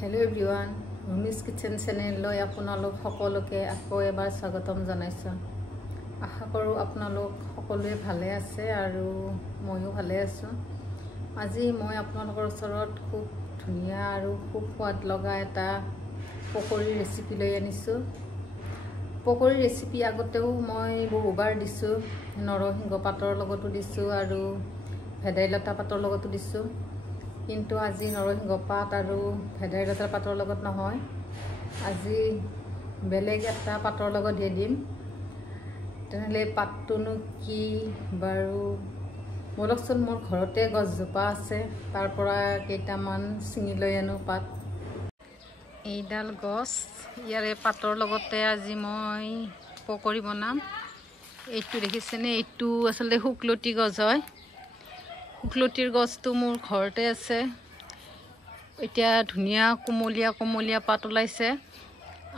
Hello everyone, Rumi's Kitchen channel loi আপোনালোক সকলোকে আকৌ এবাৰ স্বাগতম জনাইছো। আশা কৰো আপোনালোক সকলোৱে ভালে আছে আৰু মইও ভালে আছো। আজি মই আপোনালোকৰ ওচৰত খুব ধুনিয়া আৰু খুব সোৱাদ লগা এটা পকৰি ৰেচিপি লৈ আনিছো। পকৰি ৰেচিপি আগতেও মই বহুবাৰ দিছো, নৰসিংহ পাতৰ লগতো দিছো আৰু ভেদাইলতা পাতৰ লগতো দিছো। কিন্তু আজি নৰসিংহ পাত আৰু ভেদাইলতা পাতৰ লগত নহয়, আজি বেলেগ এটা পাতৰ লগত দিয়ে দিম। তেনেহলে পাতটোনো কি বাৰু বলকচোন, মোৰ ঘৰতে গছজোপা আছে, তাৰ পৰা কেইটামান ছিঙি লৈ আনো পাত। এইডাল গছ, ইয়াৰে পাতৰ লগতে আজি মই পকৰি বনাম। এইটো দেখিছেনে, এইটো আচলতে শুকলতি গছ হয়। শুকলতিৰ গছটো মোৰ ঘৰতে আছে। এতিয়া ধুনীয়া কোমলীয়া কোমলীয়া পাত ওলাইছে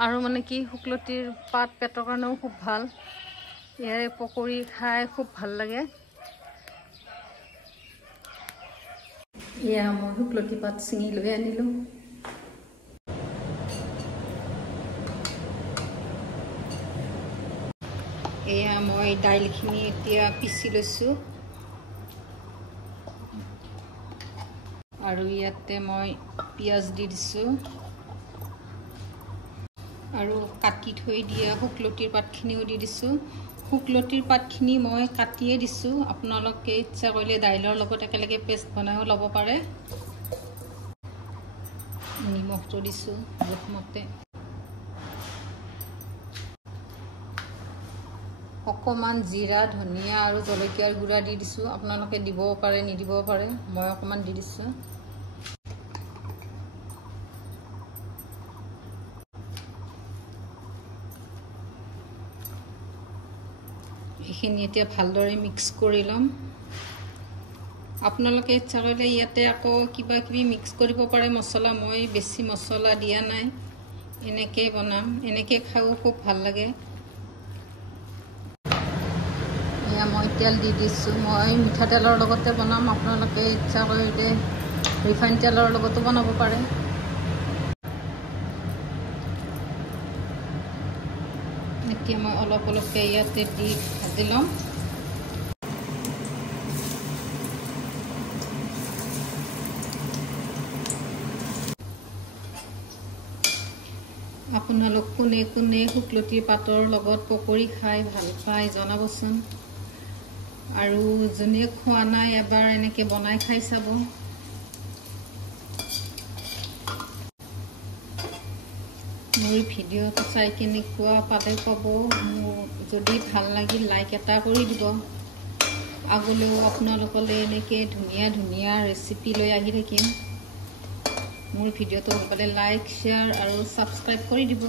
আৰু মানে কি শুকলতিৰ পাত পেটৰ কাৰণেও খুব ভাল। ইয়াৰে পকৰি খাই খুব ভাল লাগে। এয়া মই শুকলতি পাত ছিঙি লৈ আনিলোঁ। এয়া মই দাইলখিনি এতিয়া পিচি লৈছোঁ আৰু ইয়াতে মই পিঁয়াজ দি দিছোঁ আৰু কাটি থৈ দিয়া শুকলতিৰ পাতখিনিও দি দিছোঁ। শুকলতিৰ পাতখিনি মই কাটিয়ে দিছোঁ, আপোনালোকে ইচ্ছা কৰিলে দাইলৰ লগত একেলগে পেষ্ট বনাইও ল'ব পাৰে। নিমখটো দিছোঁ জোখমতে। অকণমান জিৰা, ধনিয়া আৰু জলকীয়াৰ গুড়া দি দিছোঁ। আপোনালোকে দিবও পাৰে, নিদিবও পাৰে, মই অকণমান দি দিছোঁ। এইখিনি এতিয়া ভালদৰে মিক্স কৰি ল'ম। আপোনালোকে ইচ্ছা কৰিলে ইয়াতে আকৌ কিবা কিবি মিক্স কৰিব পাৰে মছলা। মই বেছি মছলা দিয়া নাই, এনেকৈ বনাম, এনেকৈ খাওঁ খুব ভাল লাগে। এয়া মই তেল দি দিছোঁ। মই মিঠাতেলৰ লগতে বনাম, আপোনালোকে ইচ্ছা কৰিলে ৰিফাইন তেলৰ লগতো বনাব পাৰে। এতিয়া মই অলপ অলপকৈ ইয়াতে দি ভাজি ল'ম। আপোনালোক কোনে কোনে শুকলতিৰ পাতৰ লগত পকৰি খাই ভাল পায় জনাবচোন, আৰু যোনে খোৱা নাই এবাৰ এনেকৈ বনাই খাই চাব। মোৰ ভিডিঅ'টো চাই কেনেকুৱা পালে ক'ব। মোৰ যদি ভাল লাগিল লাইক এটা কৰি দিব। আগলৈও আপোনালোকলৈ এনেকৈ ধুনীয়া ধুনীয়া ৰেচিপি লৈ আহি থাকিম। মোৰ ভিডিঅ'টো ভাল পালে লাইক, শ্বেয়াৰ আৰু ছাবস্ক্ৰাইব কৰি দিব।